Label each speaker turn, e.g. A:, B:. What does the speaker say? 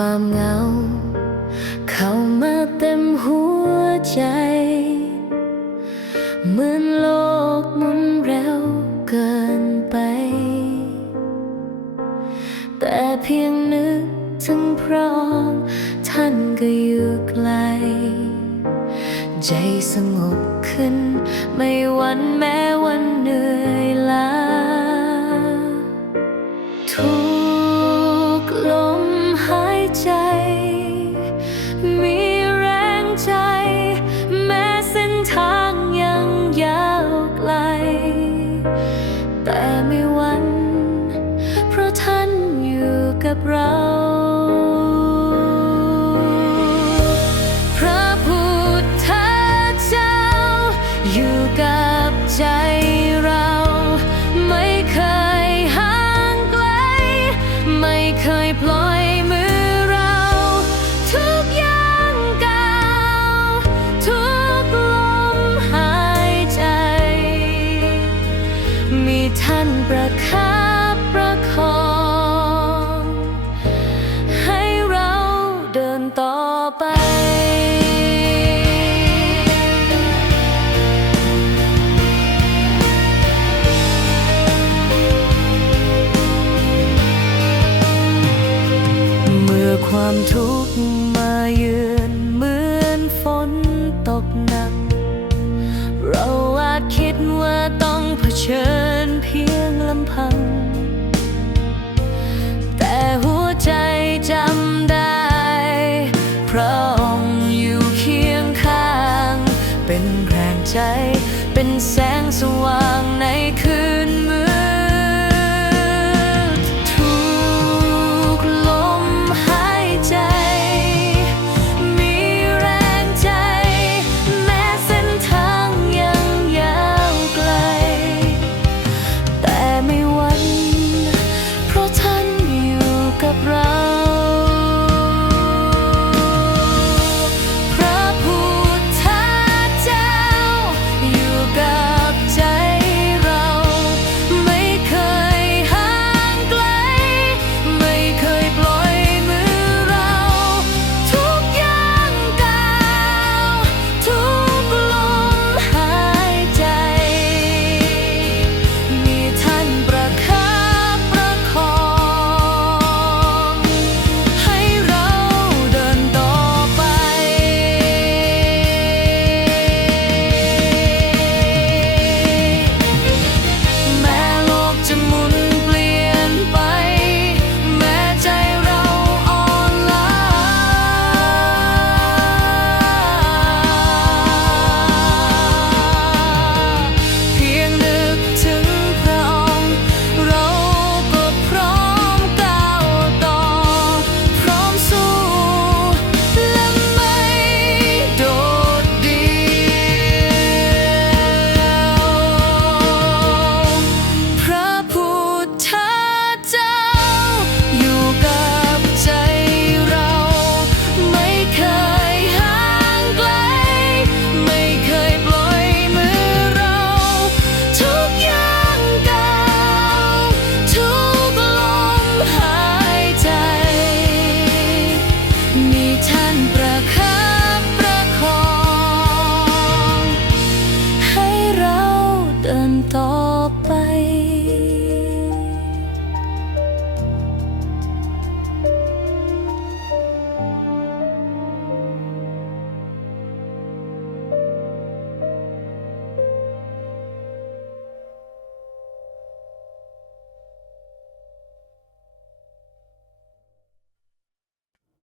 A: ความเหงา เข้ามาเต็มหัวใจ เหมือนโลกหมุนเร็วเกินไป แต่เพียงนึกถึงพร้อมท่านก็อยู่ไกล ใจสงบขึ้น ไม่วันแม้วันเหนื่อยล้า นประคับประคอง ให้เราเดินต่อไปเมื่อความทุกข์มาเยือนเหมือนฝนตกหนัก เราอาจคิดว่าต้องเผชิญ แสงสว่าง